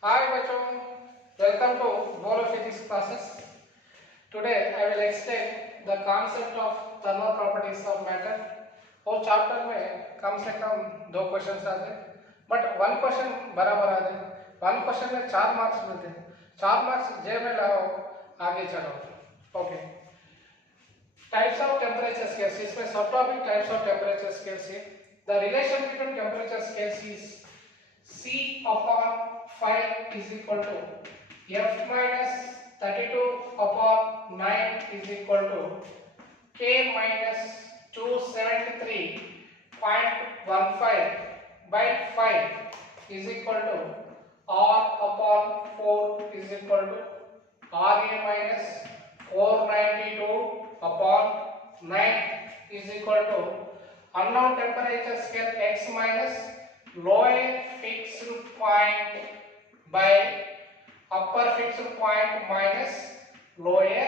Hi बच्चों, welcome to Bolo Physics classes. Today I will explain the concept of thermal properties of matter. वो chapter में कम से कम 2 questions आते हैं, but 1 question बराबर आते हैं. 1 क्वेश्चन में 4 मार्क्स मिलते हैं. 4 मार्क्स जे में लाओ आगे चलो. Okay. Types of temperature scales. इसमें सब topic types of temperature scales है. The relation between temperature scales is C upon 5 is equal to F minus 32 upon 9 is equal to K minus 273.15 by 5 is equal to R upon 4 is equal to RA minus 492 upon 9 is equal to unknown temperature scale X minus lower fixed point by upper fixed point minus lower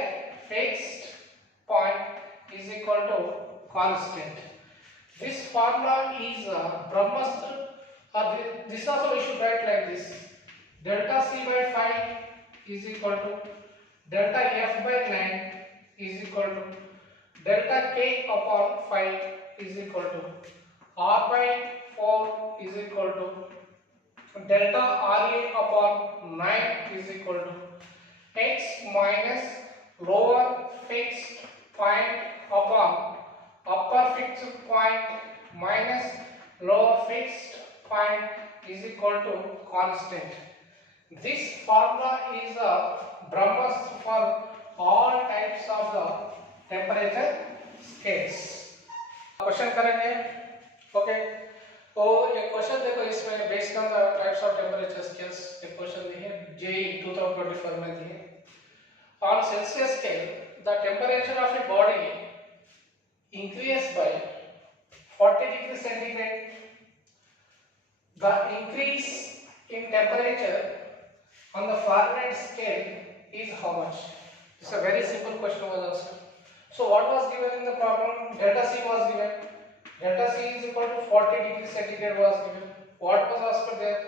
fixed point is equal to constant. This formula is Brahmastra, this also we should write like this: delta C by 5 is equal to delta F by 9 is equal to delta K upon 5 is equal to R by 4 is equal to delta RA upon 9 is equal to X minus lower fixed point upon upper fixed point minus lower fixed point is equal to constant. This formula is a Brahmastra for all types of the temperature scales. Question करेंगे. Okay. तो एक question देखो, इसमें based on the types of temperature scales एक question दिए हैं JEE 2024 में दिए. On Celsius scale the temperature of a body increase by 40 degree centigrade. The increase in temperature on the Fahrenheit scale is how much? It's a very simple question was asked. So what was given in the problem? Delta C was given. Delta C is equal to 40 degree centigrade was given. What was asked there?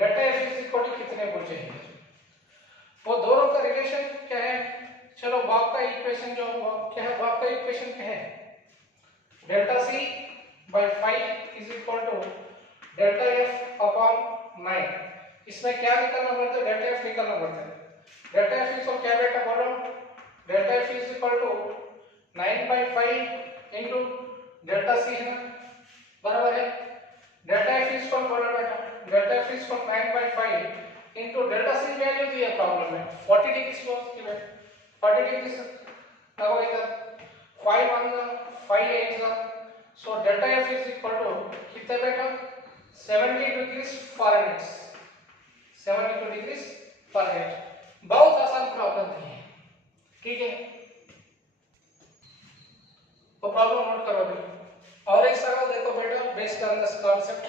Delta F is equal to कितने पूछे हैं? वो दोनों का relation क्या है? चलो बाप का इक्वेशन जो क्या है, बाप का इक्वेशन क्या है? Delta C by 5 is equal to delta F upon 9. इसमें क्या निकालना पड़ता है? डेल्टा एफ निकालना पड़ता है. डेल्टा एफ इसको क्या बेटा बोलो? Delta F is equal to 9/5 into delta C है ना, बराबर है. डेल्टा एफ इज इक्वल बोलो बेटा, delta F is equal 9/5 into delta C value दी है प्रॉब्लम में 40 डिग्री क्लोज की है. 40 डिग्री से लगाओ इधर 5 1 5 8 जा. So delta F is equal to कितने बेटा? 70 डिग्री फ़ारेनहाइट. 72 degree Fahrenheit. बहुत आसान प्रॉब्लम है, ठीक है. तो प्रॉब्लम नोट करो अभी. और एक सवाल देखो बेटा, based on this concept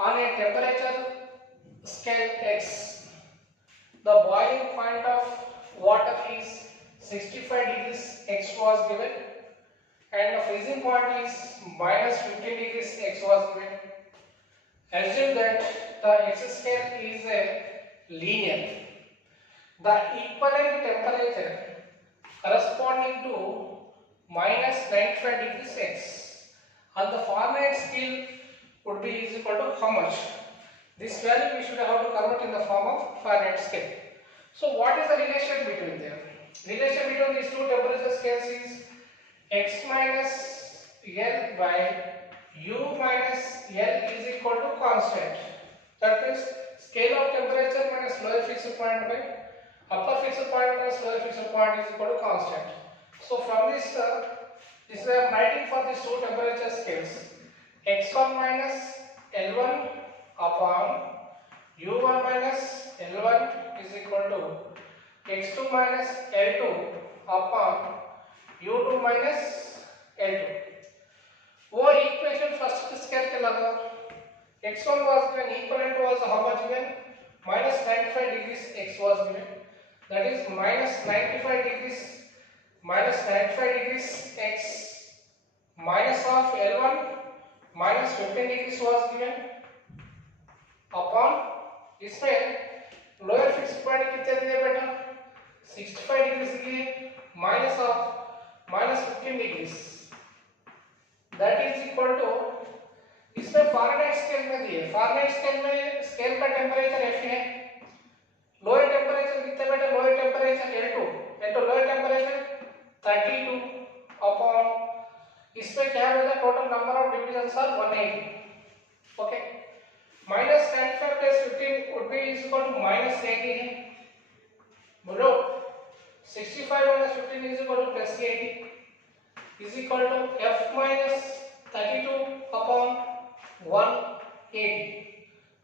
on a temperature scale x the boiling point of water is 65 degrees x was given and the freezing point is minus 15 degrees x was given. Assume that the x scale is a linear. The equivalent temperature corresponding to minus 95 degrees x on the Fahrenheit scale would be is equal to how much? This value we should have to convert in the form of Fahrenheit scale. So what is the relation between them? Relation between these two temperature scales is x minus L by U minus L is equal to constant. That means scale of temperature minus lower fixed point by upper fixed point minus lower fixed point is equal to constant. So from this, this I am writing for these two temperature scales. X1 minus L1 upon U1 minus L1 is equal to X2 minus L2 upon U2 minus L2. वो equation first scale के लगा. x1 was given, equivalent was how much given? Minus 95 degrees x was given. That is minus 95 degrees x minus of L1 minus 15 degrees was given upon इसमें lower fix point कितने दिए बेटा 65 degree दिए minus of -15 degree that is equal to इसमें Fahrenheit scale में दिए Fahrenheit scale में scale का टेंपरेचर F है लोअर टेंपरेचर कितने बेटा lower temperature L2 lower temperature 32 upon इसमें क्या है बेटा total number of divisions are 180 okay minus 95 plus 15 would be is equal to minus 80 है बोलो 65 minus 15 is equal to plus 80 is equal to F minus 32 upon 180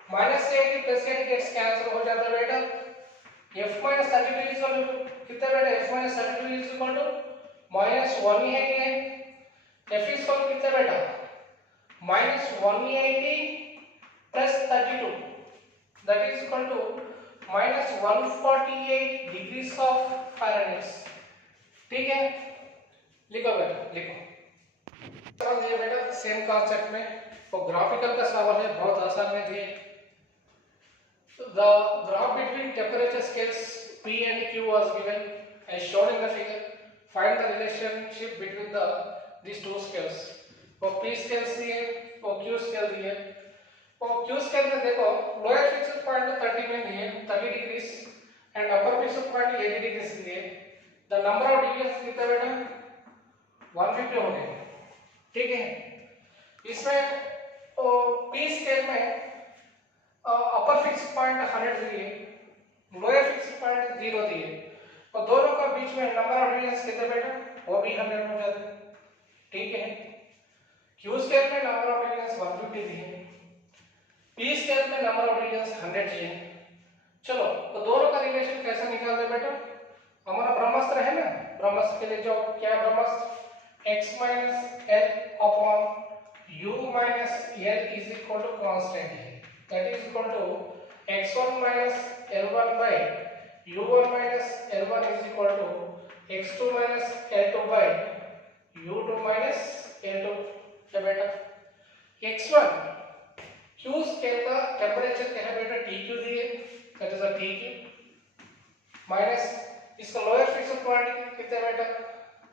minus 80 plus 80 gets cancel हो जाता है बेटा F minus 32 is equal to कितना बेटा F minus 32 is equal to minus 180 है F is equal to कितना बेटा minus 180 plus 32 that is equal to minus 148 degrees of Fahrenheit ठीक है लिखो बेटा लिखो सवाल दिए बेटा सेम कॉन्सेप्ट में तो ग्राफिकल का सवाल है बहुत आसान में दिए the graph between temperature scales P and Q was given as shown in the figure find the relationship between these two scales तो P scale दिए और Q scale दिए तो Q स्केल में देखो लोअर फिक्स्ड पॉइंट 30 में दिए 30 degrees and upper fixed point 80 degrees दिए द नंबर ऑफ डिविजन्स कितने बेटा 150 हो गए ठीक है इसमें P स्केल में अपर फिक्स्ड पॉइंट 100 दिए लोअर फिक्स्ड पॉइंट 0 दिए और दोनों का बीच में नंबर ऑफ डिविजन्स कितने बेटा वो भी 100 हो जाते ठीक है Q स्केल में नंबर ऑफ डिविजन्स 150 दिए P स्केल में नंबर ऑफ डिविजन्स 100 चाहिए चलो तो दोनों का रिलेशन कैसे निकालते बेटा हमारा ब्रह्मास्त्र है ना ब्रह्मास्त्र के लिए जो क्या है ब्रह्मास्त्र x minus l upon u minus l is equal to constant है that is equal to x1 minus l1 by u1 minus l1 is equal to x2 minus l2 by u2 minus l2 है बेटा x1 Q scale का temperature क्या है बेटा TQ दिए that is a TQ minus इसका lower fixed point कितना बेटा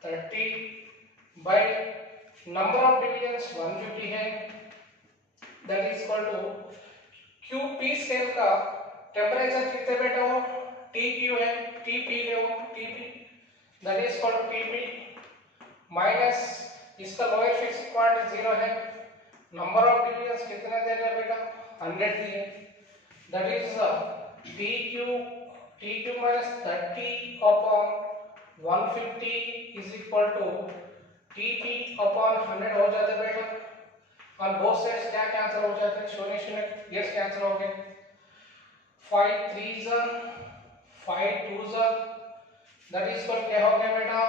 30 बाय नंबर ऑफ डिविजन्स 150 है that is equal to QP scale का टेंपरेचर कितना बेटा वो TQ है TP ले वो TP that is equal to TP minus इसका लोअर फिक्स्ड पॉइंट 0 है नंबर ऑफ डिविजन्स कितने दे रहे बेटा 100 दिए that is TQ minus 30 upon 150 is equal to TP upon 100 हो जाते बेटा और बोथ साइड्स क्या कैंसिल हो जाते हैं शून्य शून्य यस कैंसिल हो गए 5 3s are 5 2s are that is equal क्या हो गया बेटा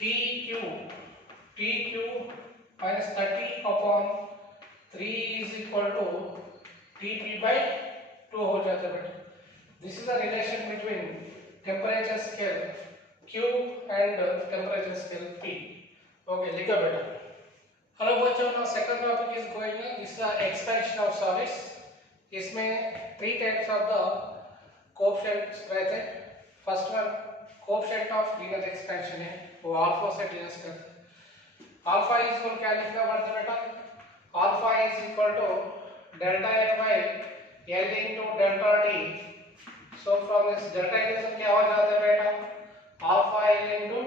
TQ minus 30 upon 3 is equal to TP by 2 हो जाता है बेटा this is the relation between temperature scale Q and temperature scale P okay लिखो बेटा हेलो बच्चों now second topic is going on this is the expansion of solids इसमें 3 types of the coefficients रहते हैं first one coefficient of linear expansion है वो alpha से discuss करते हैं अल्फा इज इक्वल क्या लिखना पड़ता है बेटा alpha is equal to delta L by L into delta T so from this delta equation क्या हो जाता है बेटा alpha L into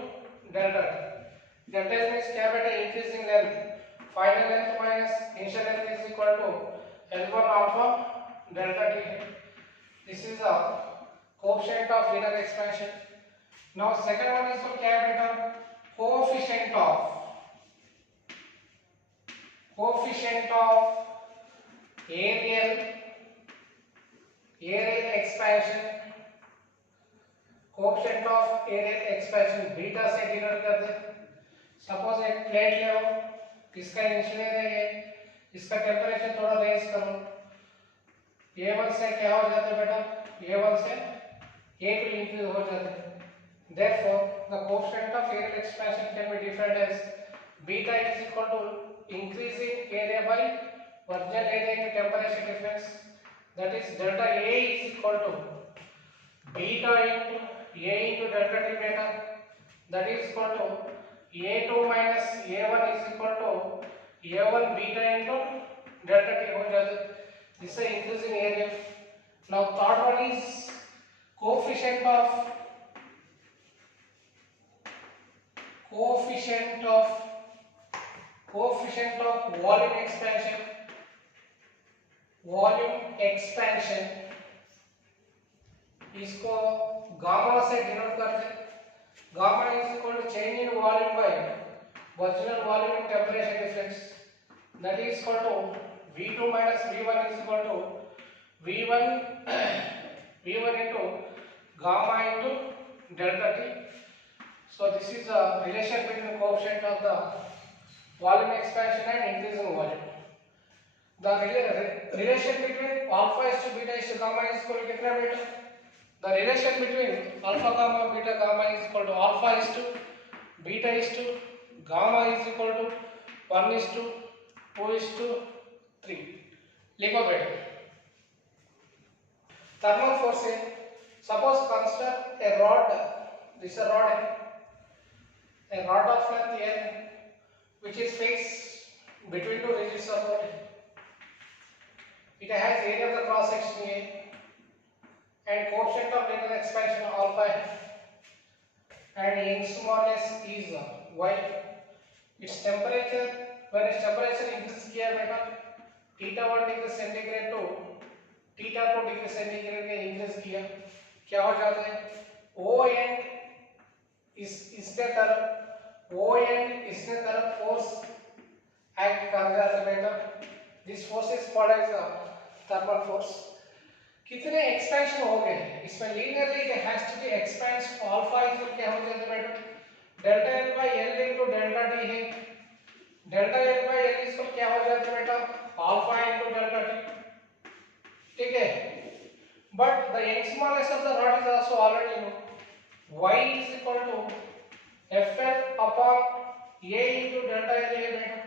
delta T delta L means क्या बेटा increasing length final length minus initial length is equal to L1 alpha delta T है this is a coefficient of linear expansion now second one is क्या है बेटा coefficient of aerial expansion coefficient of aerial expansion beta से denote कर दे suppose एक plate ले लो इसका engineer है ये इसका टेंपरेचर थोड़ा रेज करो A1 से क्या हो जाता है बेटा A1 से A2 इंक्रीज हो जाता है therefore the coefficient of aerial expansion can be defined as beta is equal to increasing area by original area into temperature difference that is delta A is equal to beta into A into delta T beta, that is equal to A2 minus A1 is equal to A1 beta into delta T हो जाता है. This is increasing area. Now third one is coefficient of volume expansion. इसको gamma से denote करते हैं. Gamma is equal to change in volume by original volume and temperature difference, that is equal to V2 minus V1 is equal to V1 into gamma into delta T. So this is the relation between the coefficient of the volume expansion and increase in volume. The relation between alpha is to beta is to gamma is equal to कितना beta? The relation between alpha gamma beta gamma is equal to alpha is to beta is to gamma is equal to 1 is to 2 is to 3. लिखो बेटा. Thermal force है. Suppose consider a rod. This is a rod है. A rod of length L which is fixed between two ridges of the wood. It has area of the cross section A and coefficient of linear expansion alpha and Young's modulus is Y. Its temperature, when its temperature increases किया बेटा theta 1 degree centigrade to theta 2 degree centigrade के increase किया, क्या हो जाता है? O and इसके तरफ force act कर जाता है बेटा. This force is called as thermal force. कितने expansion हो गए इसमें? linearly it has to be expands alpha is क्या हो जाता है बेटा? delta L by L into delta T है. delta L by L इसको क्या हो जाता है बेटा? alpha into delta T. ठीक है. But the Young's modulus of the rod is also already known. Y is equal to FL upon A into delta L है बेटा.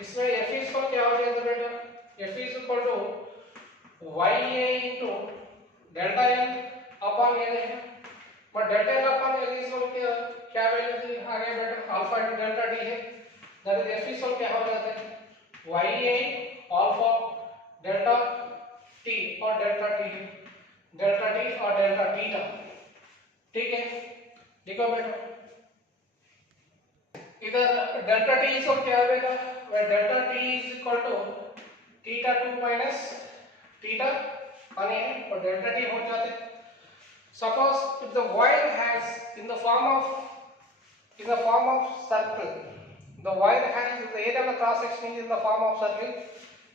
इसमें F इसको क्या हो जाता है बेटा? F is equal to YA into delta L upon L है. But delta L upon L is क्या वैल्यू थी आगे बेटा? अल्फा into delta T है. That is F is क्या हो जाता है? YA अल्फा delta T और delta T है. delta T और delta theta. ठीक है. देखो बेटा इधर delta T इसको क्या है बेटा? Where delta T is equal to theta 2 minus theta 1 है और delta T हो जाते हैं. Suppose if the wire has in the form of circle, the wire has the area of the cross section is in the form of circle,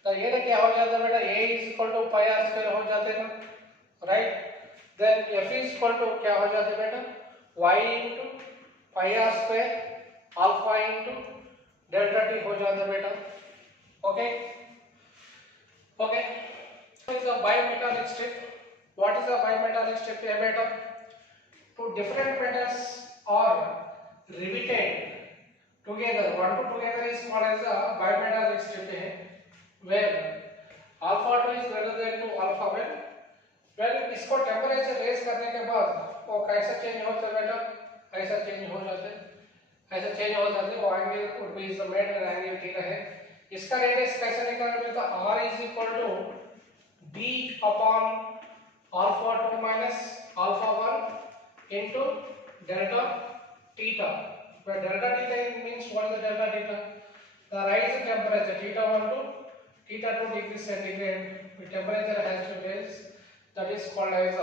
तो ये क्या हो जाता है बेटा? A is equal to pi r square हो जाते हैं ना, right? Then F is equal to क्या हो जाते हैं बेटा? Y into pi r square alpha into delta T हो जाता है बेटा. Okay. What is a bimetallic strip? What is a bimetallic strip है बेटा? Two different metals are riveted together. One to together is called as a bimetallic strip है, where alpha 2 is greater than to alpha 1. When इसको temperature raise करने के बाद वो कैसा change होता है बेटा? ऐसा चेंज हो जाता है. वो angle would be is the made angle theta है. इसका रेडियस कैसे निकालोगे? तो r is equal to d upon alpha 2 minus alpha 1 into delta theta, where delta theta means what is the delta theta? The rise in temperature theta 1 to theta 2 degree centigrade, the temperature has to rise, that is called as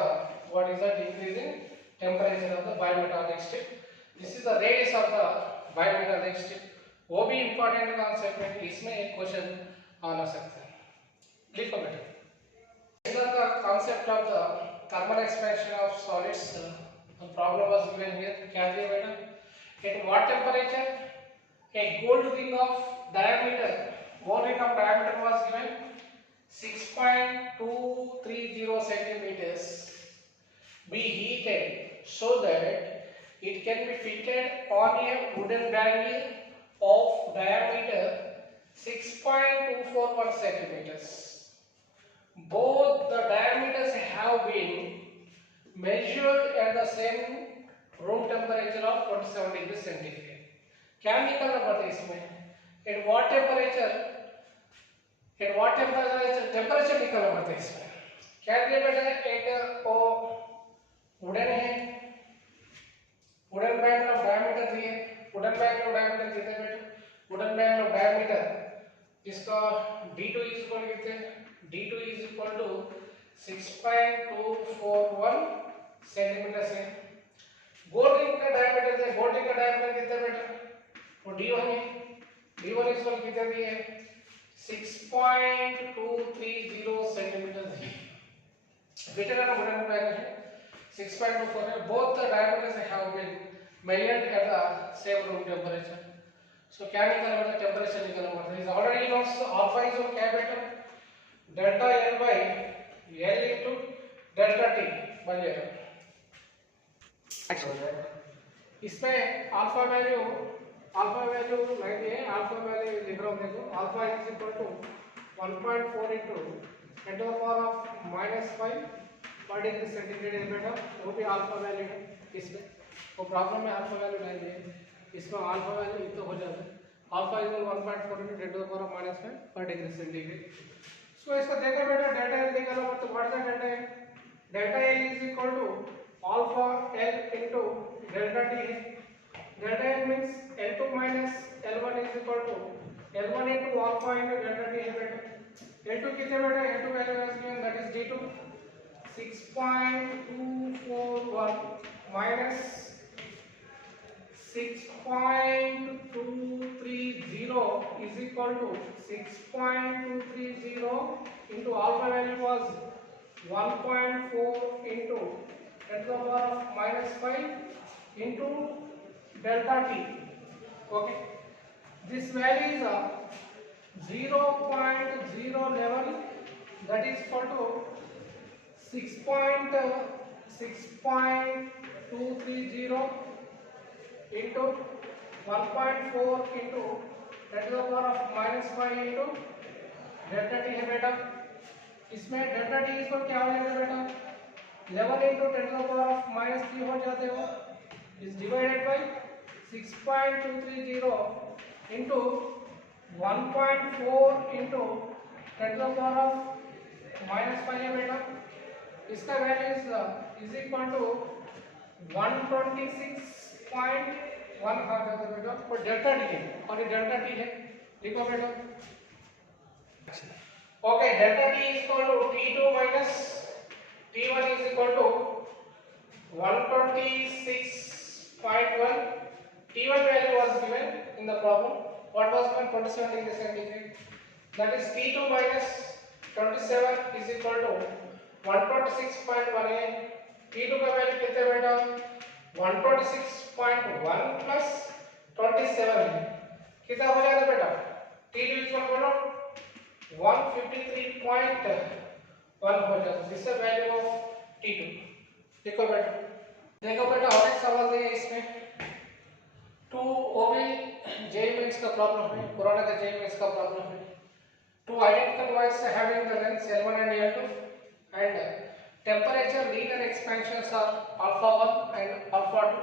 what is the decrease in temperature of the bimetallic strip. This is the radius of the bimetallic strip. वो भी important concept है, इसमें एक question आना सकता है. लिखो बेटा. These are the concept of the thermal expansion of solids. The problem was given here. क्या दिया बेटा? At what temperature a gold ring of diameter was given 6.230 centimeters be heated so that it can be fitted on a wooden bangle of diameter 6.241 centimeters. Both the have been measured at the same room temperature of 47 degrees centigrade. क्या निकलना पड़ता है इसमें? At what temperature temperature निकालना पड़ता है इसमें. क्या दिया बेटा? एक वो वुडन है, वुडन बैंड ऑफ डायमीटर दिए. वुडन बैंड ऑफ डायमीटर कितने बेटा? वुडन बैंड ऑफ डायमीटर इसका d2 इज इक्वल कितने? d2 is equal to 6.241 centimetre से. गोल्ड रिंग का डायमीटर है, गोल्ड रिंग का डायमीटर कितना बेटा? वो d1 है. d1 इज इक्वल कितने दिए? 6.230 सेंटीमीटर दिए. बेटा का वुडन बैंड है 6.24 है. Both the diameters have been measured at the same room temperature. So क्या निकलना पड़ता है? टेम्परेचर निकलना पड़ता है. Is already known. Alpha is और क्या बेटा? Delta L by L into delta T by L. इसमें अल्फा वैल्यू नहीं दिए. अल्फा वैल्यू लिख रहा हूँ देखो. Alpha is equal to 1.4 into 10 to the power of -5 per degree centigrade है बेटा. वो भी अल्फा वैल्यू है. इसमें वो प्रॉब्लम में अल्फा वैल्यू नहीं दिए. इसमें अल्फा वैल्यू इतना हो जाता है. Alpha is 1.4 into 10 to the power of -5 per degree centigrade. So इसको देखो बेटा. डेल्टा L निकालो. तो what is the delta L? Delta L is equal to alpha L into delta T है. Delta L means L2 minus L1 is equal to L1 into alpha into delta T है बेटा. L2 कितने बेटा? L2 value is given, that is d2 6.241 minus 6.230 is equal to 6.230 into alpha value was 1.4 into 10 to the power of -5 into delta T. Okay, this value is 0.011, that is equal to 6.230 into 1.4 into 10 to the power of -5 into delta T है बेटा. इसमें delta T इसको क्या हो जाएगा बेटा? 11 into 10 to the power of -3 हो जाते हो. is divided by 6.230 into 1.4 into 10 to the power of -5 है बेटा. इसका वैल्यू इज इक्वल टू 126.1 आ जाता है बेटा. और डेल्टा टी है और ये डेल्टा टी है. लिखो बेटा. Okay, delta T is equal to t2 minus t1 is equal to 126.1. T1 value was given in the problem. What was given? 27 degrees centigrade. That is T2 minus 27 is equal to 126.1. T2 का value कितने बेटा? 126.1 plus 27 कितना हो जाएगा बेटा? T2 is equal to 153.1 हो जाता है. This is value of T2. देखो बेटा और एक सवाल दिया इसमें. टू ओबी जेई मेंस का प्रॉब्लम है. कोरोना का जेई मेंस का प्रॉब्लम है. Two identical wires having the length L1 and L2 and temperature linear expansions are alpha 1 and alpha 2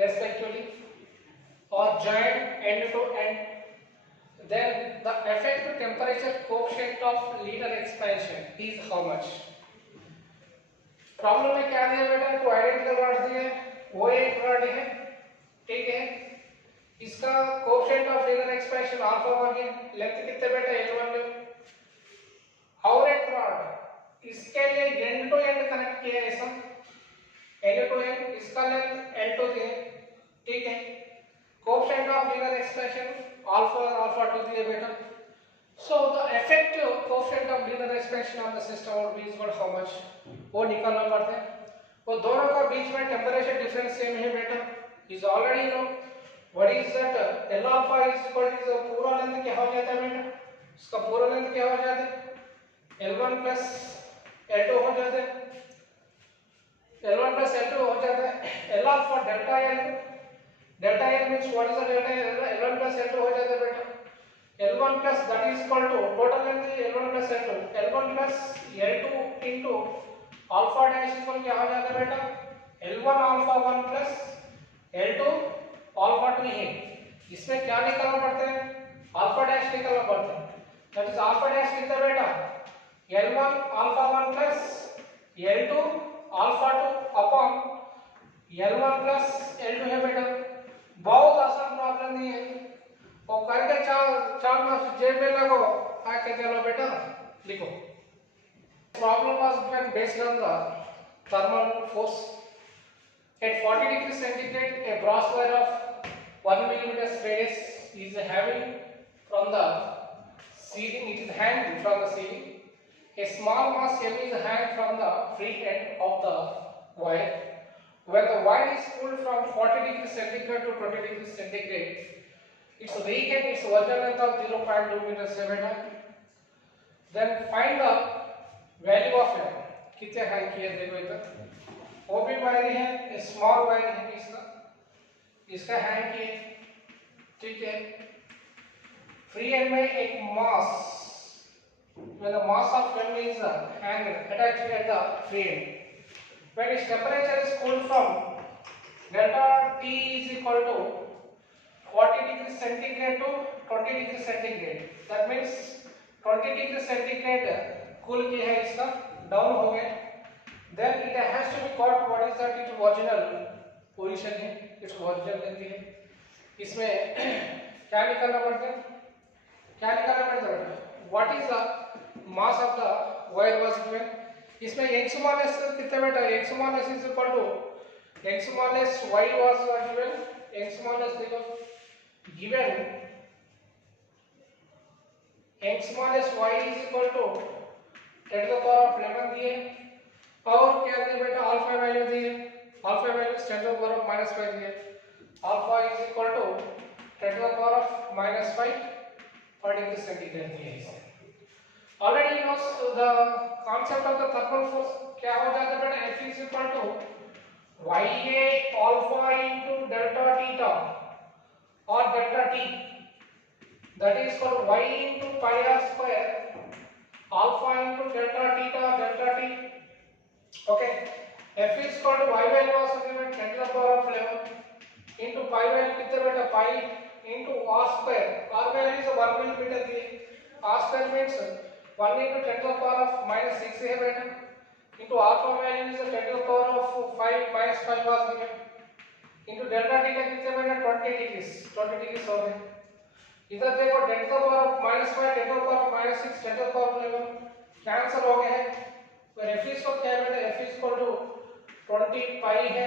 respectively are joined end to end. Then the effective temperature coefficient of linear expansion is how much? Problem में क्या दिया बेटा? Two identical wires दिए. वो एक rod है, ठीक है. इसका coefficient of linear expansion alpha 1 है. लेंथ कितने बेटा? L1 ले. और एक रॉड इसके लिए एंड टू एंड कनेक्ट किया है. ऐसा L to N. इसका लेंथ L2 दिए, ठीक है. Coefficient of linear expansion alpha 2 दिए बेटा. So the effective coefficient of linear expansion of the system would be equal how much? वो निकालना पड़ता है. वो दोनों का बीच में टेम्परेचर डिफरेंस सेम है बेटा. Is already know. What is that? L alpha is equal to पूरा लेंथ क्या हो जाता है बेटा? इसका पूरा लेंथ क्या हो जाता है? L1 plus L2 हो जाता है. L1 plus L2 हो जाता है. L alpha delta L. delta L means what is the delta L? L1 plus L2 हो जाता है बेटा. L1 plus that is equal to total length L1 plus L2. L1 plus L2 into alpha dash equal क्या हो जाता है बेटा, L1 alpha 1 plus L2 alpha 2 है। इसमें क्या निकालना पड़ता है, अल्फा डैश निकालना पड़ता है। दैट इज अल्फा डैश कितना बेटा, L1 alpha 1 plus L2 alpha 2 upon L1 plus L2 है बेटा। बहुत आसान प्रॉब्लम नहीं है, और करके चार मार्क्स जेब में लगो, आके चलो बेटा लिखो। Problem was given based on the thermal force at 40 degrees centigrade. A brass wire of 1 millimeter radius is having from the ceiling. It is hanged from the ceiling. A small mass M is hanged from the free end of the wire. When the wire is pulled from 40 degrees centigrade to 20 degrees centigrade, its regain its original length of 0.2 meters है बेटा। Then find the value of M। कितने hang किए देखो इधर, वो भी wire है, small wire है इसका हैंग किए, ठीक है। फ्री एंड में एक मास, when the mass of M is hanged attached at the free end, when its temperature is cooled from delta T is equal to 40 degrees centigrade to 20 degrees centigrade, that means 20 degrees centigrade cool किया है, इसका down हो गया। then it has to be caught what is that its original position है, its original लेती है। इसमें क्या निकालना पड़ता है, what is the mass of the wire was given। इसमें x small s कितना बेटा, x small s is equal to x small s y was given, x small s देखो given x small s y is equal to 10 to the power of 11 दिए, और क्या दिए बेटा, alpha value दिए, alpha value 10 to the power of -5 दिए, alpha is equal to 10 to the power of -5 per degree centigrade दिए इसे। Already you know the concept of the thermal force, क्या हो जाता है बेटा, F is equal to YA alpha into delta theta or delta T, that is called Y into pi r square alpha into delta theta delta T, okay। F is called Y value was given 10 to the power of 11 into pi value कितना बेटा, pi into r square, r value is 1 millimeter दिए, r square means 1 into 10 to the power of -6 है बेटा, into alpha value is 10 to the power of 5 -5 was given, into delta theta कितने बेटा, 20 degrees हो गए। इधर देखो 10 to the power of -5 10 to the power of -6 10 to the power of 11 cancel हो गए हैं। तो F is को क्या है बेटा, F is equal to 20 pi है,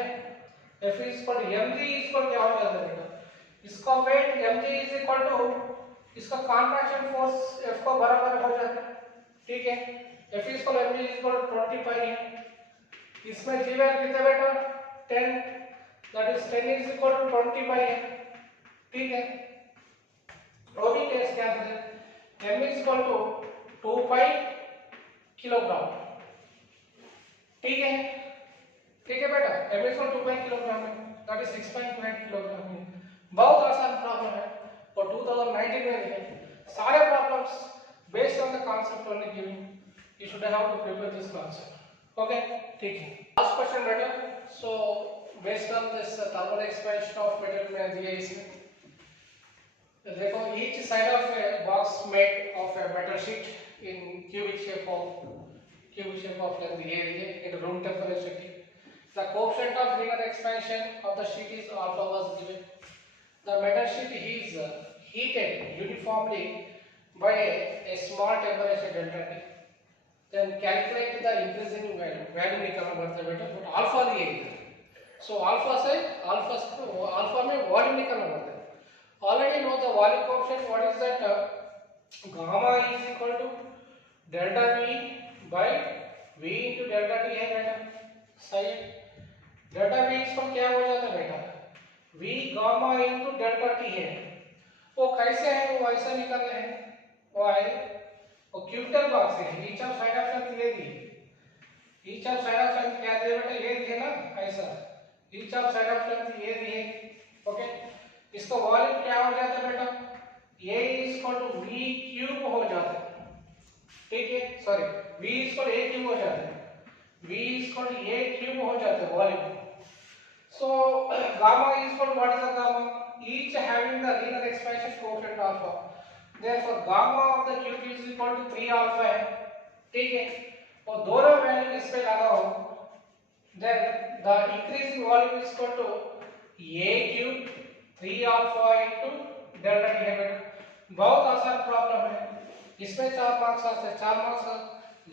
F is equal to mg is equal क्या हो जाता है बेटा, इसका weight mg is equal to इसका कॉन्ट्रैक्शन फोर्स F को बराबर हो जाता है, ठीक है। F is equal mg is equal to 20 pi है, इसमें g वैल्यू कितना बेटा 10, that is 10 is equal to 20 pi है, ठीक है। वो भी केस कैंसिल है, m is equal to 2 pi kilogram, ठीक है बेटा, m is equal to 2 pi kilogram है, that is 6.8 किलोग्राम है। बहुत आसान प्रॉब्लम है और 2019 में है। सारे problems based on the concept only given, you should have to prepare this concept, okay, ठीक है। लास्ट क्वेश्चन बेटा, so based on this thermal expansion of metal में दिया इसमें, देखो each side of a box made of a metal sheet in cubic shape of length दिए in room temperature, the coefficient of linear expansion of the sheet is alpha was given। The metal sheet is heated uniformly by a small temperature delta T, then calculate the increasing value निकालना पड़ता है बेटा, but alpha दिए इधर, so alpha में volume निकालना पड़ता है। Already know the volume coefficient, what is that, gamma is equal to delta V by V into delta T है बेटा, सही है। डेल्टा V इसको क्या हो जाता है बेटा, V gamma into delta T है, वो कैसे है, वो ऐसा निकालना है, वो आए वो क्यूबिकल बॉक्स है, each of side of length ये दी, each of side of length क्या दिया बेटा, ये दिया ना ऐसा, each of side of length ये दी है, ओके। इसका वॉल्यूम क्या हो जाता है बेटा, A is equal to V cube हो जाता है, ठीक है, sorry V is equal to A cube हो जाता है, V is equal to A cube हो जाता है volume. So gamma is equal to what is the gamma? Each having the linear expansion coefficient alpha. Therefore gamma of the cube is equal to 3 alpha है. ठीक है. और दोनों value इस पे लगाओ. Then the increasing volume is equal to A cube 3 alpha into delta T है. बहुत आसान प्रॉब्लम है. इसमें 4 मार्क्स आते हैं. 4 मार्क्स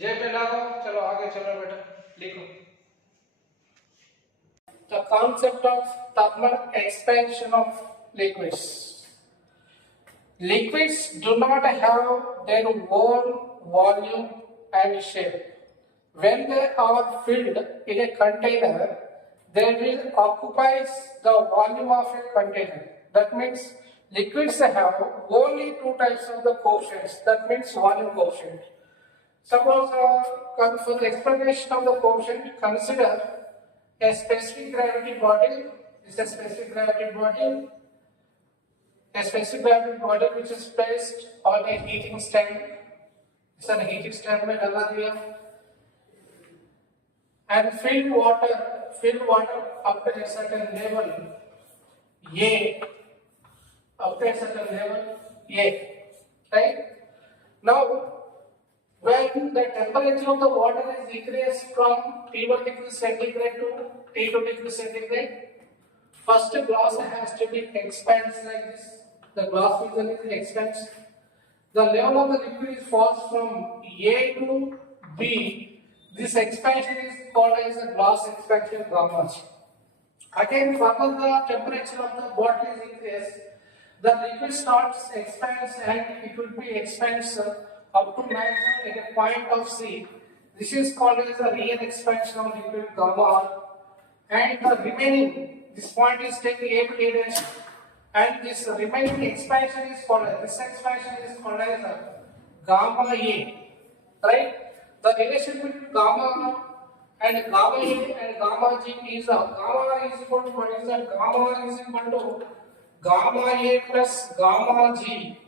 जे पे लगाओ. चलो आगे चलो बेटा लिखो. The concept of thermal expansion of liquids. Liquids do not have their own volume and shape. When they are filled in a container, they will occupy the volume of a container. That means liquids have only two types of the coefficients. That means volume coefficient. Suppose for the explanation of the coefficient, consider a specific gravity body. This is a specific gravity body. A specific gravity body which is placed on a heating stand. It's a heating stand में लगा दिया. And fill water up to a certain level. A up to a certain level. A, right? Now, when the temperature of the water is increased from T1 degree centigrade to T2 degree centigrade, first glass has to be expanded like this. The glass usually expands. The level of the liquid falls from A to B. This expansion is called as a glass expansion gamma. Again, further the temperature of the bottle is increased, the liquid starts expands and it will be expands up to maximum at a point of C. This is called as the real expansion of liquid gamma R. And the remaining, this point is taken A to A dash, and this remaining expansion is called as, this expansion is called as gamma A. Right? The relation between gamma R and gamma A and gamma G is gamma R is equal to what is that? Gamma R is equal to gamma A plus gamma G.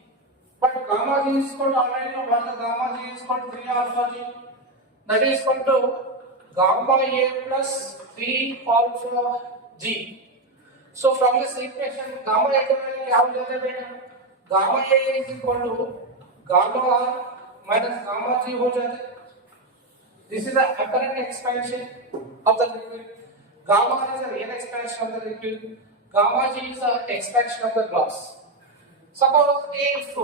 But gamma G is equal to already know what the gamma G is equal to 3 alpha G. That is equal to gamma A plus 3 alpha G. So from this equation, gamma A का value क्या हो जाता है बेटा? Gamma A is equal to gamma R minus gamma G हो जाता है. This is the apparent expansion of the liquid. Gamma R is the real expansion of the liquid. Gamma G is the expansion of the glass. Suppose if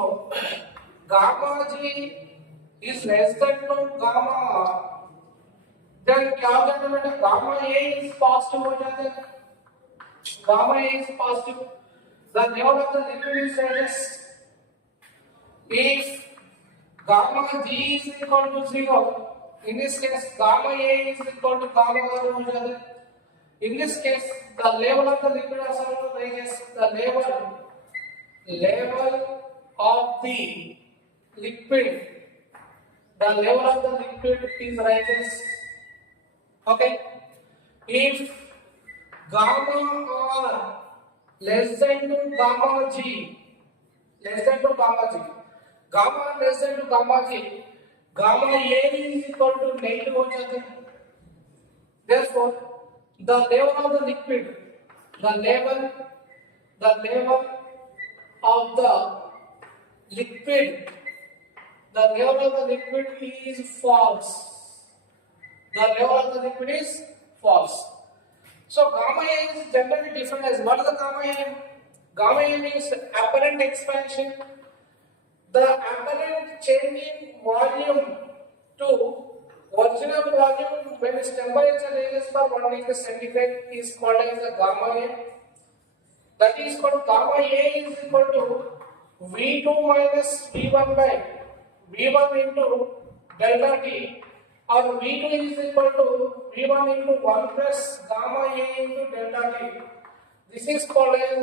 gamma G is less than to gamma R, then क्या हो जाता है बेटा? Gamma A is positive हो जाता है. Gamma A is positive. The level of the liquid is raised. If gamma G is equal to 0, in this case gamma A is equal to gamma R हो जाता है. In this case, the level of the liquid also raises. The level of the liquid, the level of the liquid is rises. Okay. If gamma R less than to gamma G, less than to gamma G, gamma R less than to gamma G, gamma A is equal to negative हो जाता है. Therefore, the level of the liquid, the level of the liquid, the level of the liquid is false. The level of the liquid is false. So gamma A is generally defined as, what is the gamma A? Gamma A means apparent expansion. The apparent change in volume to original volume when its temperature raises for 1 degree centigrade is called as the gamma A. That is called gamma A is equal to V2 minus V1 by V1 into delta T, or V2 is equal to V1 into 1 plus gamma A into delta T. This is called as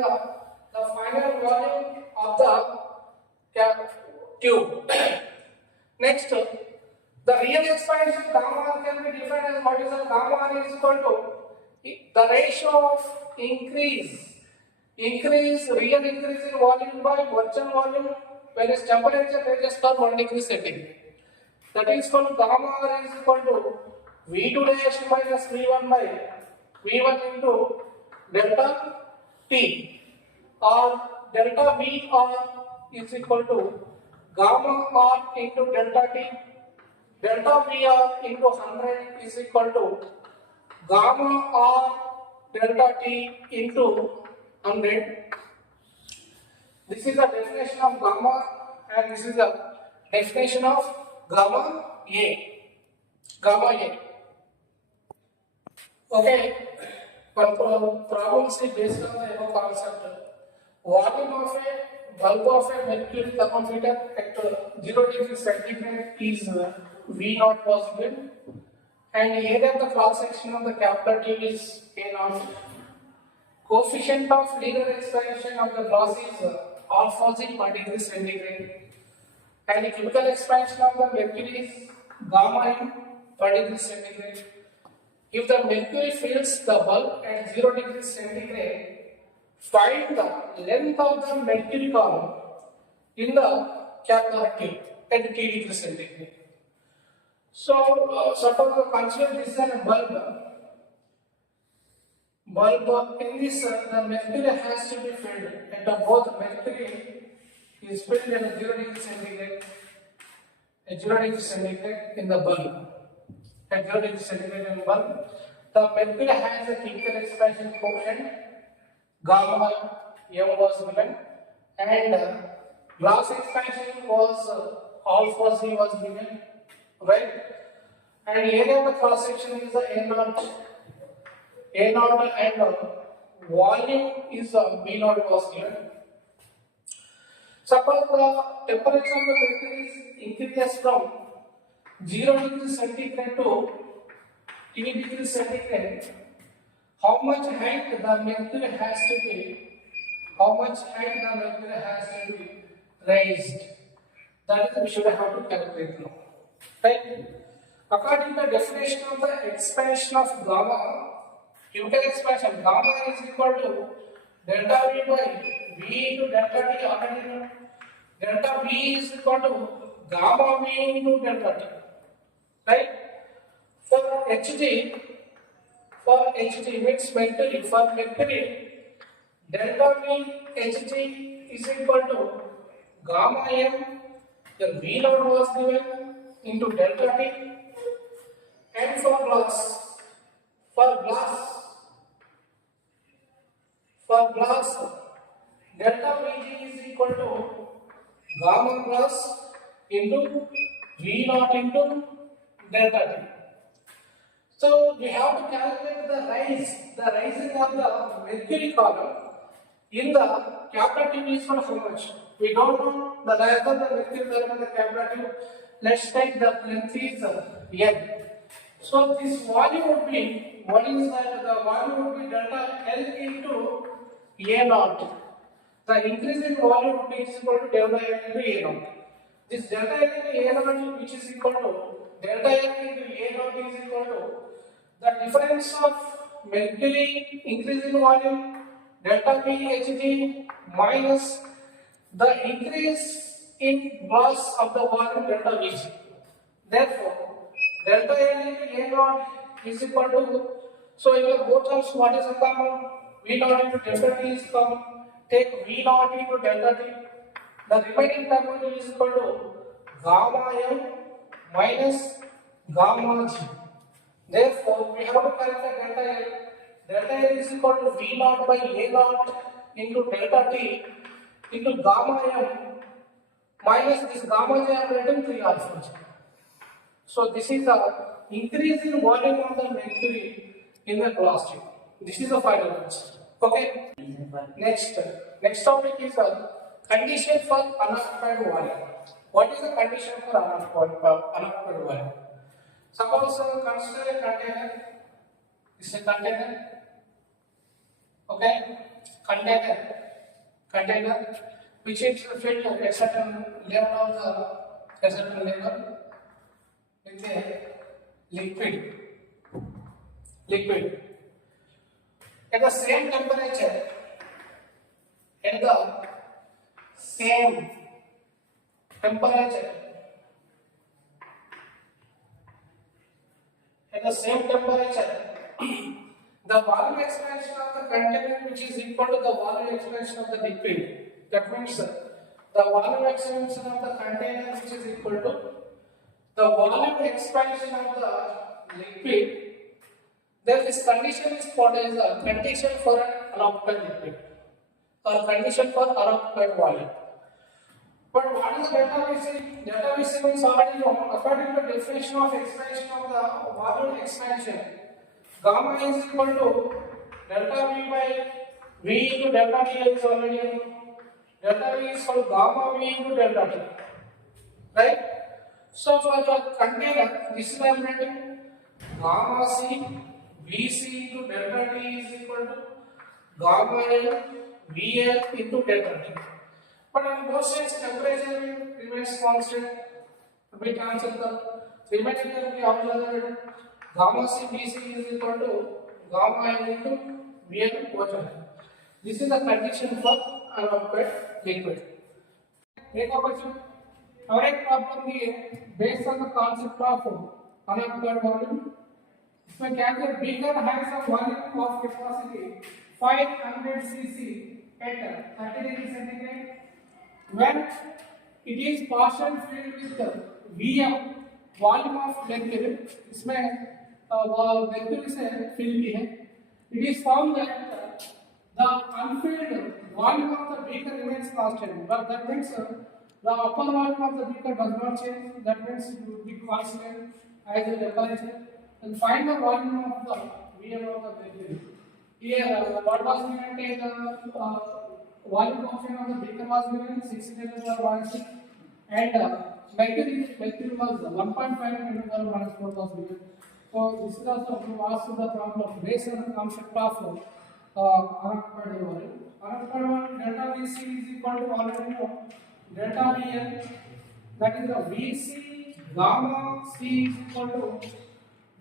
the final volume of the tube. Next, the real expansion gamma R can be defined as, what is the gamma R is equal to the ratio of increase real increase in volume by virtual volume when its temperature raises for 1 degree centigrade. That is called gamma R is equal to V2 dash minus V1 by V1 into delta T, or delta VR is equal to gamma R into delta T. Delta VR into 100 is equal to gamma R delta T into 100. This is the definition of gamma, and this is the definition of gamma A. Gamma A. Okay, one problem is based on the above concept. Volume of a bulb of a mercury thermometer at 0 degree centigrade is V0 was given, and area of the cross section of the capital T is A0. Coefficient of linear expansion of the glass is alpha z per degree centigrade, and the chemical expansion of the mercury is gamma m per degree centigrade. If the mercury fills the bulb at 0 degree centigrade, find the length of the mercury column in the capital T at T degree centigrade. So, suppose consider this as a bulb. In this, the mercury has to be filled at both mercury is filled at 0 degree centigrade, at 0 degree centigrade in the bulb. At 0 degree centigrade in the bulb, the mercury has a chemical expansion coefficient gamma m was given, and glass expansion was alpha z was given, right? And area of the cross section is the A0, and volume is V0 was given. Suppose the temperature of the mercury is increases from 0 degree centigrade to T degree centigrade. How much height the mercury has to be? How much height the mercury has to be raised? That is, we should have to calculate now, right? According to the definition of the expansion of gamma, chemical expansion, gamma is equal to delta V by V into delta T. Already delta V is equal to gamma V into delta T, right? For Hg means mercury. For mercury, delta V Hg is equal to gamma m. The V naught was given into delta T, and for glass, delta Vg is equal to gamma glass into V naught into delta T. So we have to calculate the rising of the mercury column in the capital T is for how much? We don't know the length of the mercury column in the capital T. Let's take the length is N. So this volume would be, what is that? The volume would be delta L into A naught. The increase in volume would be equal to delta L into A naught. This delta L into A naught, which is equal to delta L into A naught, is equal to the difference of mercury increase in volume delta V Hg minus the increase in mass of the volume delta Vg. Therefore, delta L into A naught is equal to, so in the both terms, what is the common? V naught into delta T is common. Take V naught into delta T. The remaining term is equal to gamma m minus gamma g. Therefore, we have to calculate delta L. Delta L is equal to V naught by A naught into delta T into gamma m minus this gamma j I have written 3 alpha j. So this is the increase in volume of the mercury in the glass tube. This is the final answer. Okay. Next topic is the condition for unoccupied volume. What is the condition for unoccupied volume? Suppose consider a container. This is a container. Okay, container which is filled at a certain level with a liquid at the same temperature, at the same temperature, the same temperature, the volume expansion of the container which is equal to the volume expansion of the liquid. That means the volume expansion of the container which is equal to the volume expansion of the liquid. Then this condition is called as a condition for an unoccupied liquid or condition for unoccupied volume. But what is delta Vc? Delta Vc means already known. According to the definition of expansion of the volume expansion, gamma is equal to delta V by V into delta T is already known. Delta V is called gamma V into delta T. Right? So for the container, this is the writing gamma C Vc into delta T is equal to gamma L VL into delta T. But on both sides, temperature remains constant. We cancel the remaining term की आवश्यकता है gamma C Vc is equal to gamma L into VL over. This is the condition for unoccupied liquid. एक question, और एक problem दी है based on the concept of unoccupied volume. इसमें क्या है beaker has a volume of capacity 500 cc at 30 degree centigrade. When it is partially filled with Vm volume of mercury, इसमें mercury से fill की है. It is found that the unfilled volume of the beaker remains constant, but that means the upper volume of the beaker does not change. That means it will be constant as the temperature. And find the volume of the Vm of the mercury. Here, what was given is the volume coefficient of the beaker was given 6 and mercury was 1.5 4 was given. So this is also asked the problem based on the concept of unoccupied volume. Unoccupied volume delta Vc is equal to already know delta Vl, that is the Vc gamma C is equal to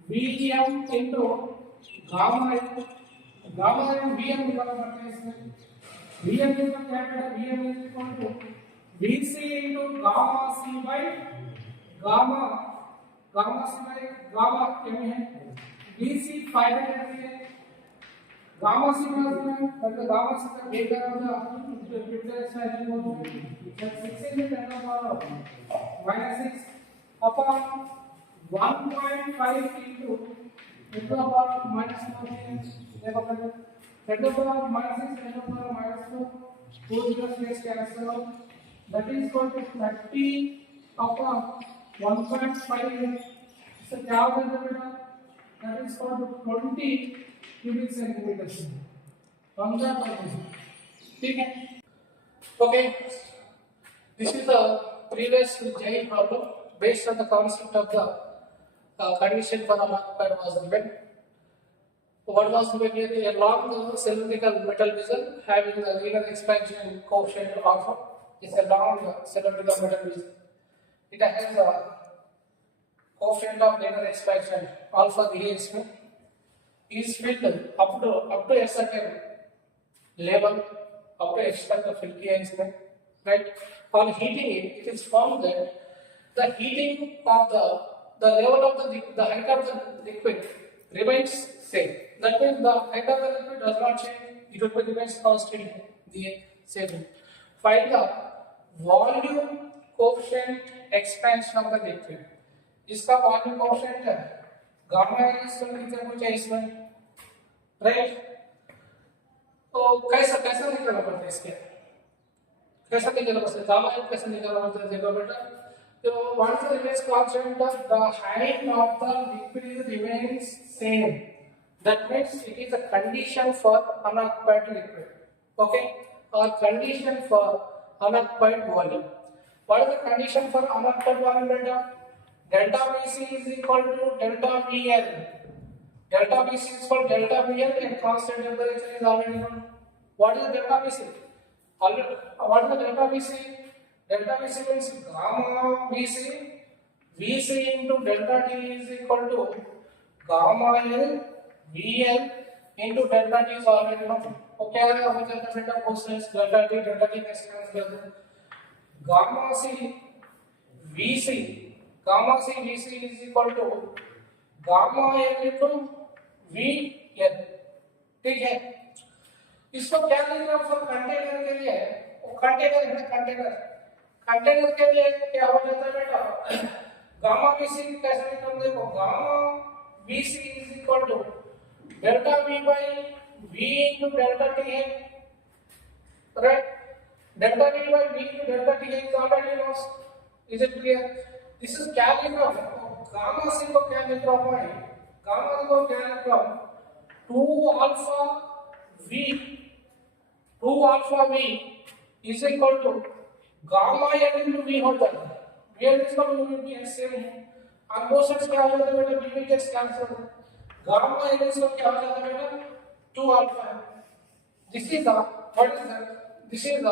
Vm into gamma L. Gamma L Vm निकालना पड़ता है इसमें. Vm is क्या बेटा? Vm is equal to Vc into gamma C by gamma C by gamma क्या है? Vc 500 है. Gamma C was given, but the gamma C का beaker of the picture expansion was 6 into 10 to the power minus 6 upon 1.5 into 10 to the power minus 14. देखो बेटा 10 to the power minus 6 10 to the power minus 4 2 zeros place cancel out. That is equal to 30 upon 1.5. So क्या होगा बेटा? That is equal to 20 cubic centimeters. समझा तो ठीक है? Okay. This is the previous JEE problem based on the concept of the condition for unoccupied was given. What was given here? A long cylindrical metal vessel having a linear expansion coefficient alpha. It's a long cylindrical metal vessel. It has a coefficient of linear expansion alpha here is filled up to a certain level, up to a certain fill किया इसमें, right? On heating it, it is found that the heating of the level of the height of the liquid remains same. That means the height of the liquid does not change; it will remains constant. The same. Find the volume coefficient expansion of the liquid. इसका volume coefficient है gamma इस कितना कुछ है इसमें, right? तो कैसा निकालना पड़ता है इसके? कैसा निकालना पड़ता है? गामा कैसे निकालना पड़ता है? देखो बेटा, तो what is the remains constant? The height of the liquid remains same. That means it is a condition for unoccupied liquid. Okay, or condition for unoccupied volume. What is the condition for unoccupied volume, delta? Delta Vc is equal to delta Vl. Delta Vc is equal to delta Vl and constant temperature is already known. What is the delta Vc? What is the delta Vc? Delta Vc means gamma Vc. Vc into delta T is equal to gamma L Vl into delta T is already known. Okay, हो जाता है बेटा कोसाइंस delta T कैसे cancel कर दो? Gamma C Vc is equal to gamma N into V N, ठीक है। इसको क्या लिखना फॉर कंटेनर के लिए, वो कंटेनर है ना, कंटेनर के लिए क्या हो जाता है बेटा, गामा बीसी कैसे निकाल, देखो gamma BC is equal to delta V by V into delta T है, right. Delta V by V into delta T is already lost, is it clear? This is क्या लिख रहा हूं, गामा सी को क्या लिख रहा हूं, गामा को क्या लिख रहा हूं, 2 alpha v, 2 alpha v is equal to gamma n into v हो जाता है, v n इसका भी भी सेम है, और वो सब क्या हो जाता है बेटा, v gets cancelled, gamma n इसका क्या हो जाता है बेटा 2 alpha. This is the what is that, this is the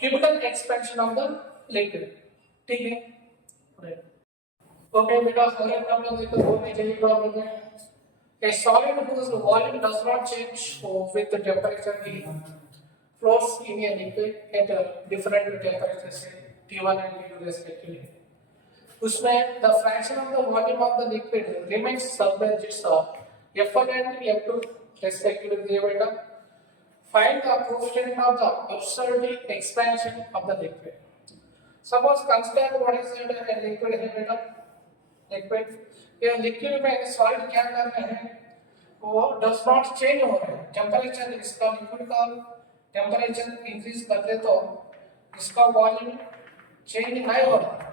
cubical expansion of the liquid, ठीक है। ओके बेटा, अगला प्रॉब्लम देखो, दो में चलिए प्रॉब्लम है, a solid whose volume does not change with the temperature T floats in a liquid at a different temperature say T1 and T2 respectively. उसमें the fraction of the volume of the liquid remains submerged of F1 and F2 respectively दिए बेटा। Find the coefficient of the absorbing expansion of the liquid. Suppose consider what is a liquid है बेटा, liquid, ये liquid में solid क्या कर रहे हैं, वो डज नॉट चेंज हो रहा है, टेम्परेचर इसका लिक्विड का टेम्परेचर इंक्रीज कर दे तो इसका वॉल्यूम चेंज नहीं हो रहा,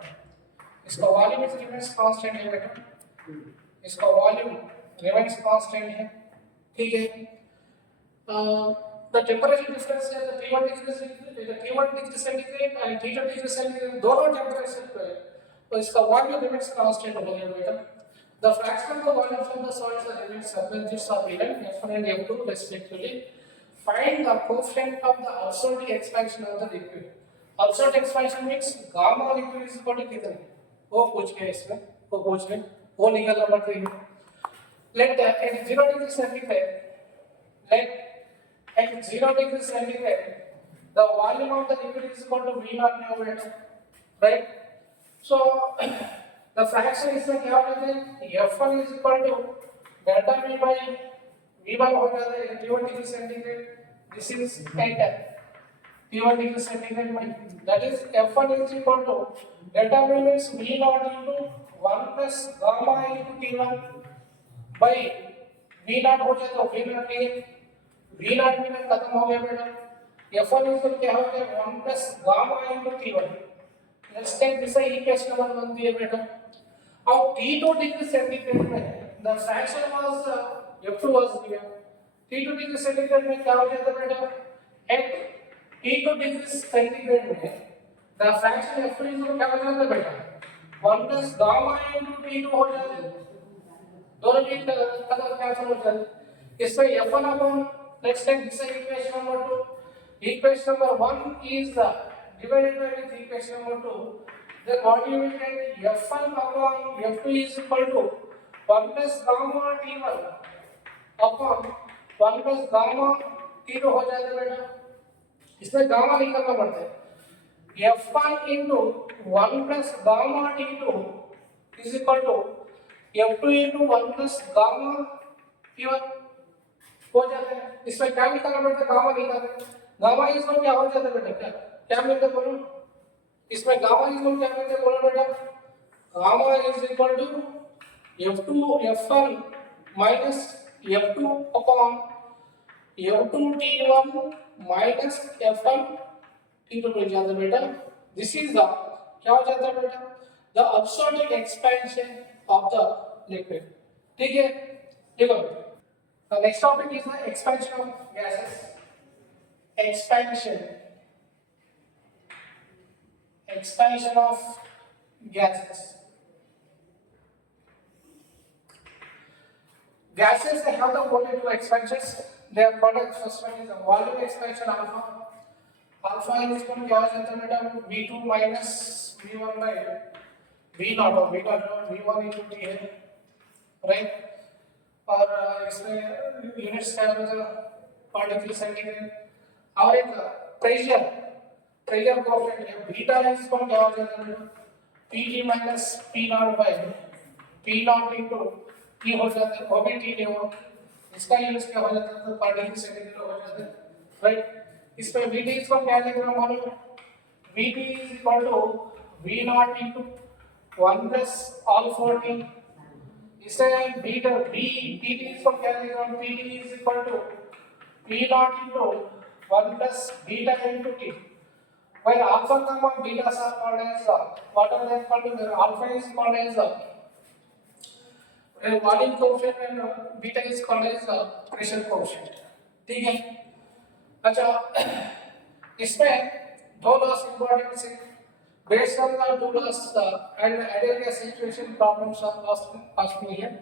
इसका वॉल्यूम रिमेन्स कांस्टेंट है बेटा, इसका वॉल्यूम रिमेन्स कांस्टेंट है, ठीक है। द टेम्परेचर डिफरेंस है T1 degree centigrade and T2 degree centigrade, दोनों टेम्परेचर पे तो इसका वॉल्यूम रिमेन्स कांस्टेंट हो गया बेटा। The fraction of the volume from the solids remains submerged of even F1 and F2 respectively. Find the coefficient of the absorbing expansion of the liquid. Absorbed expansion means gamma liquid is equal to कितने, वो पूछ गए इसमें, वो पूछ गए, वो निकालना पड़ता है। Let at 0 degree centigrade, let at 0 degree centigrade, the volume of the liquid is equal to V naught now beटा, right? So the fraction इसमें क्या हो जाता है, F1 is equal to delta V by V1 हो जाता है T1 degree centigrade, this is at T1 degree centigrade by, that is F1 is equal to delta V means V naught into 1 plus gamma into T1 by V naught हो जाता है, V naught के V naught में खत्म हो गया बेटा, F1 is क्या हो गया 1 plus gamma into T1। Let's take this equation number 1 दिए बेटा, और T2 डिग्री सेंटीग्रेड में the fraction was F2 was given, T2 degree centigrade में क्या हो जाता बेटा, at T2 डिग्री सेंटीग्रेड में the fraction F2 is क्या हो जाता बेटा 1 plus gamma into T2 हो जाता है, दोनों की कलर कैंसिल हो जाता है, इसमें F1 upon, let's take this equation number 2, equation number 1 is divided by with equation number 2, then what you will get, F1 upon F2 is equal to 1 plus gamma T1 upon 1 plus gamma T2 हो जाता है बेटा, इसमें gamma निकालना पड़ता है, F1 into 1 plus gamma T2 is equal to F2 into 1 plus gamma T1 हो जाता है, इसमें क्या निकालना पड़ता है, गामा निकालना, गामा इसमें क्या हो जाता है बेटा, क्या मिलता है बोलो, इसमें गामा इसमें क्या मिलता है बोलो बेटा, gamma is equal to F2 F1 minus F2 upon F2 T1 minus F1 T2 मिल जाता है बेटा, दिस इज द क्या हो जाता है बेटा, the absorbing expansion of the liquid, ठीक है। देखो the next topic is the expansion of gases, expansion of gases. Gases, they have the only two expansions. They are called as, first one is the volume expansion alpha. Alpha is going to क्या हो जाता है बेटा, V2 minus V1 by V naught और V1 into T है, right? और इसमें units क्या हो जाएगा पर डिग्री सेंटीग्रेड, और एक प्रेशर कोएफिशिएंट है बीटा है, इसको क्या हो जाता है बेटा, Pg minus P naught by P nought into T हो जाता है, वो भी टी ले वो, इसका यूज क्या हो जाता है तो पर डिग्री सेंटीग्रेड हो जाता है, राइट। इसमें वी टी इसको क्या लिखना मालूम, V T is equal to V nought into 1 plus all 14, इसे बीटा बी टी टी इसको क्या लिखना, P T is equal to P nought into 1 plus beta into T, where alpha comma beta are called as what are they called, where alpha is called as volume coefficient and beta is called as pressure coefficient, ठीक है। अच्छा, इसमें दो loss important है, based on the two laws and ideal gas situation problems are asked me here.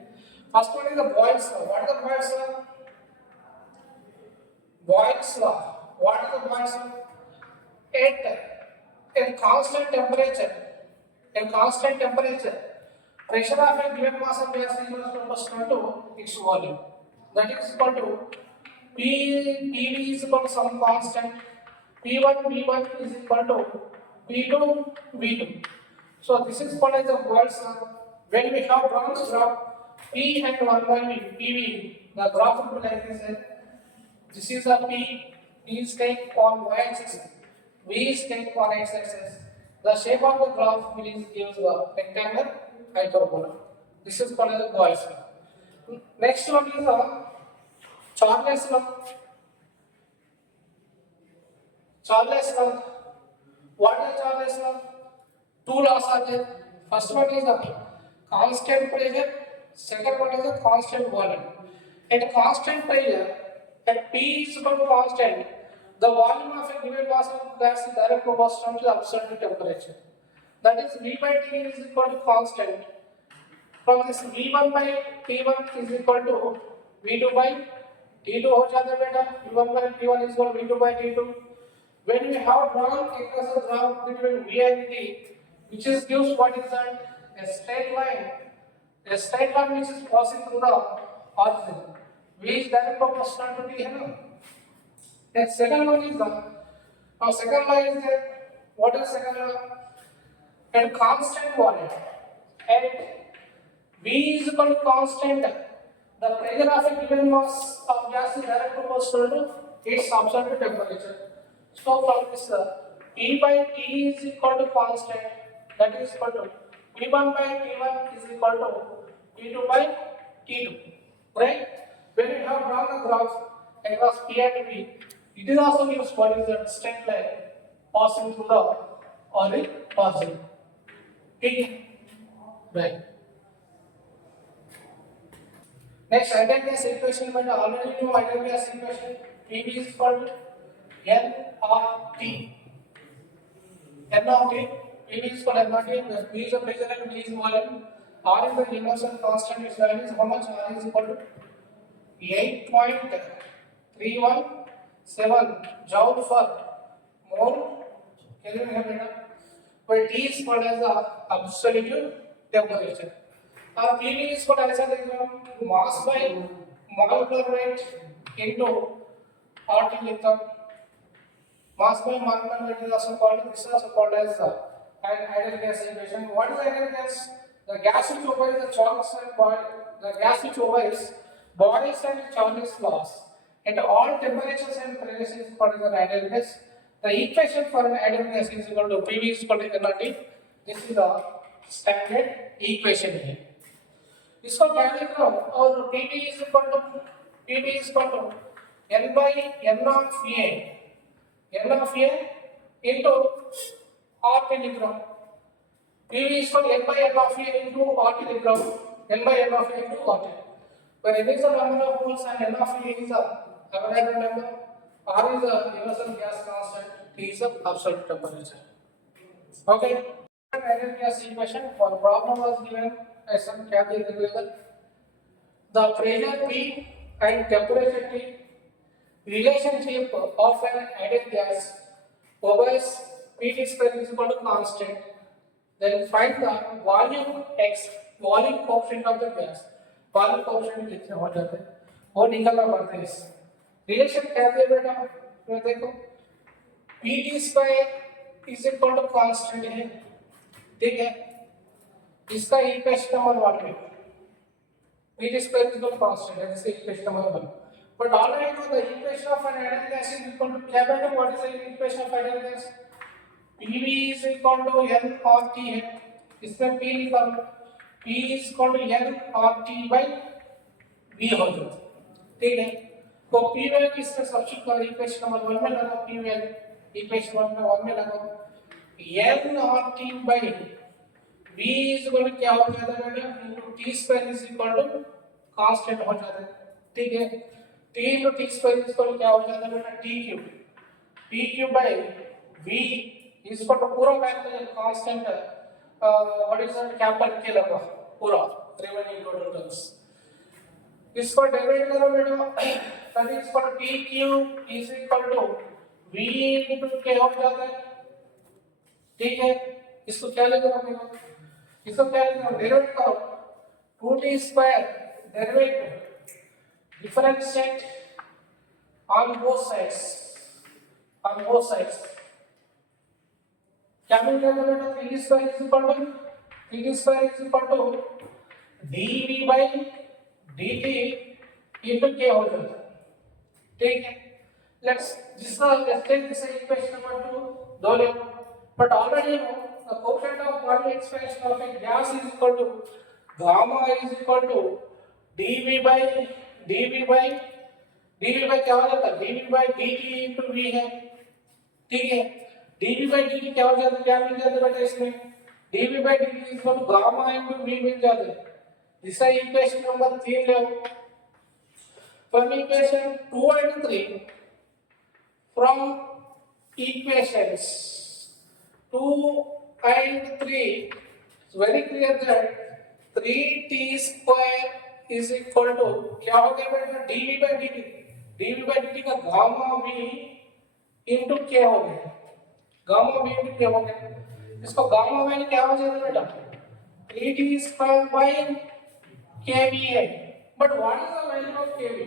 First one is the Boyle's law. What is the Boyle's law? Boyle's law. What is the Boyle's law? At a constant temperature, pressure of a given mass of gas is proportional to its volume. That is equal to PV is equal to some constant. P1 is equal to P2 V2. So this is called as the Boyle's law. When we have drawn this graph P and 1 by PV, the graph will be like this. This is the P is take on y-axis, V is take on x-axis. The shape of the graph will gives the rectangular hyperbola. This is called as the Boyle's law. Next one is the Charles law. Charles law. What is Charles law? Two laws are there. First one is the constant pressure. Second one is the constant volume. At constant pressure, at P is equal to constant, the volume of a given mass of gas is direct proportional to the absolute temperature. That is V by T is equal to constant. From this V1 by T1 is equal to V2 by T2 हो जाता है बेटा, V1 by T1 is equal to V2 by T2. When we have drawn a graph between V and T, which is gives what is that? A straight line which is passing through the origin. V is direct proportional to T, है ना? And second one is now second law is that what is second law? And constant volume. At V is equal to constant, the pressure of a given mass of gas is direct proportional to its absolute temperature. So from this P by T is equal to constant, that is equal to P1 by T1 is equal to P2 by T2, right? When we have drawn the graph across P and P, it is also gives what is the straight line passing through the origin. Okay, right. Next, ideal gas equation, but already know ideal gas equation. PV is called nRT. nRT. PV is called nRT. Where P is the pressure and V is volume. R is the universal constant. Its value is how much? R is equal to 8.317 joule per mole Kelvin है बेटा, where T is called as the absolute temperature. Our PV is called as the mass by molecular weight into RT लिखता. Mass by molecular weight is also called. This is also called as the ideal gas equation. What is ideal gas? The gas which obeys the Charles and Boyle's and Charles laws at all temperatures and pressures is called as an ideal gas. The equation for an ideal gas is equal to PV is equal to nRT. This is the standard equation here. इसको क्या लिख रहा हूँ, और PV is equal to N by N of A into RT लिख रहा हूँ. PV is equal to N by N of A into RT लिख रहा हूँ. N by N of A into RT. When N is the number of moles and N of A is the Avogadro number, R is the universal gas constant, T is the absolute temperature. Okay. Ideal gas equation for problem was given as some capital equation. The pressure P and temperature T relationship of an ideal gas obeys P square is equal to constant. Then find the volume coefficient of the gas. Volume coefficient लिखने हो जाते हैं, वो निकलना पड़ता है इस relation क्या दिया बेटा, ये देखो P t square is equal to constant है, ठीक है, इसका इक्वेशन नंबर 1 में P square is equal to constant, that is the equation number 1. But already know the equation of an ideal gas is equal to capital. What is the equation of ideal gas? PV is equal to N or T है, इसमें P निकाल, P is equal to N or T by V हो जाता है, ठीक है? तो P value इसमें सब्स्टिट्यूट कर इक्वेशन नंबर 1 में लगाओ, P वैल्यू इक्वेशन नंबर 1 में लगाओ, N और T by V is equal to क्या हो जाता है बेटा, into T square is equal to constant हो जाता है, ठीक है? T into T square is equal to क्या हो जाता है बेटा, T cube, T cube by V is equal to पूरा value constant, what is that, capital के लगा पूरा रिमेनिंग टोटल टर्म्स, इसको डेरिवेट करो बेटा, तभी इसको T cube is equal to V into K हो जाता है, ठीक है? इसको क्या लेकर आएगा, इसको क्या लेकर डेरिवेट करो, 2t square derivative differentiate on both sides, क्या मिल जाएगा बेटा, 3t square is equal to dv by dt into k हो जाता है, ठीक है? let's take this equation number 2 दो ले, but already you know the coefficient of volume expansion of a gas is equal to gamma is equal to dv by क्या हो जाता है, dv by dt into v है, ठीक है? dv by dt क्या हो जाता है, क्या मिल जाता है बेटा इसमें, dv by dt is equal to gamma into v मिल जाता है, जिसका इक्वेशन नंबर 3 ले, from equation 2 and 3, from equations 2 and 3, it's very clear that 3t square is equal to क्या हो गया बेटा, dv by dt का गामा v into k हो गया, गामा v into k हो गया, इसको गामा वैल्यू क्या हो जाएगा बेटा, 3t square by kv है, but what is the value of kv?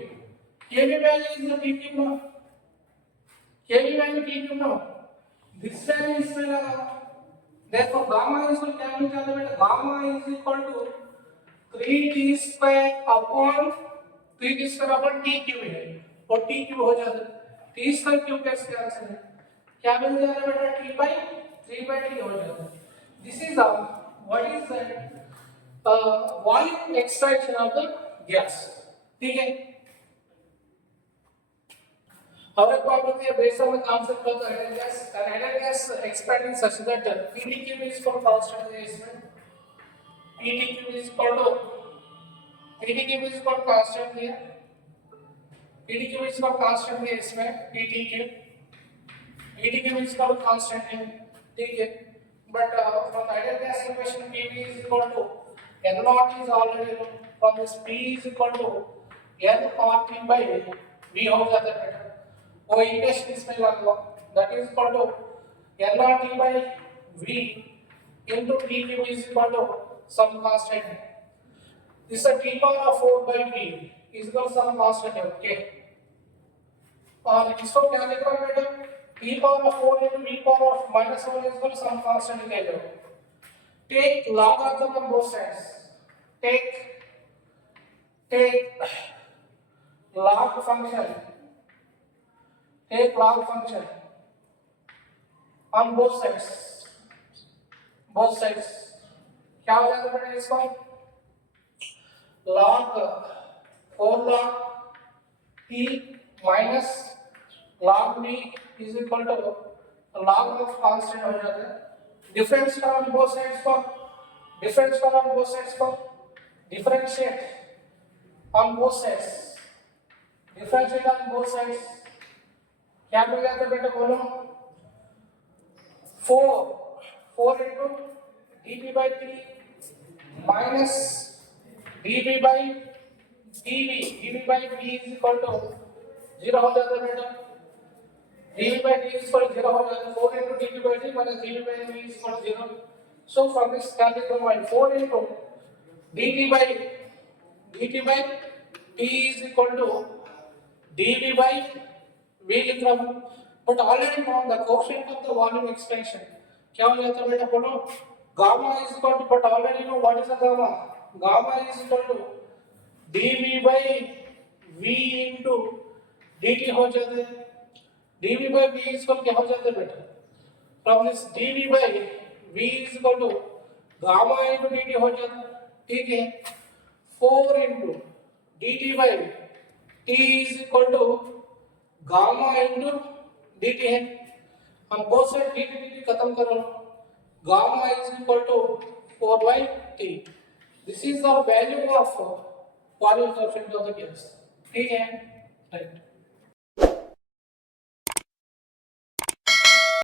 kv value is the t cube now, kv value t cube now, this value इसमें लगा, therefore gamma is equal क्या मिल जाता है बेटा, gamma is equal to 3t square upon t cube है, और t cube हो जाता है, t square cube कैसे कैंसिल है, क्या मिल जाता है बेटा, t by 3 by t हो जाता है. This is what is that volume extraction of the gas, ठीक है? और एक प्रॉब्लम है based on the concept of the ideal gas expanding such that Pd cube is equal to constant है इसमें, Pd cube is equal to constant है, Pd cube is equal to constant है इसमें, Pd cube is equal to constant है, ठीक है? But from the ideal gas equation Pv is equal to N naught is already known, from this P is equal to N naught T by V हो जाता है बेटा, वो equation इसमें लगा लो, that is equal to N naught T by V into T cube is equal to some constant, this is T power of 4 by V is equal to some constant है, okay? और इसको क्या लिख रहा हूँ बेटा, T power of 4 into V power of minus 1 is equal to some constant ले लो, take logarithm on both sides, take log function on both sides, क्या हो जाता है बेटा इसको, log 4 log t minus log v is equal to log of constant हो जाता है, डिफरेंस करो on both sides को, differentiate on both sides, क्या मिल जाता है बेटा बोलो, 4 into dv by 3 minus dv by v is equal to 0 हो जाता है बेटा, dv by d is equal to 0 हो जाता है, 4 into dv by 3 minus dv by v is equal to 0. So from this calculation by 4 into dt by t is equal to dv by v लिख रहा हूँ, but already from the coefficient of the volume expansion क्या हो जाता है बेटा बोलो, gamma is equal to, but already know what is the gamma. Gamma is equal to dv by v into dt हो जाता है. dv by v is equal क्या हो जाता है बेटा? From this dv by v is equal to gamma into dt हो जाता है. ठीक है. 4 into dt by t is equal to gamma into dt है. हम बोथ साइड dt dt खत्म करो. Gamma is equal to 4 by t. This is the value of volume coefficient of the gas. ठीक है. Right.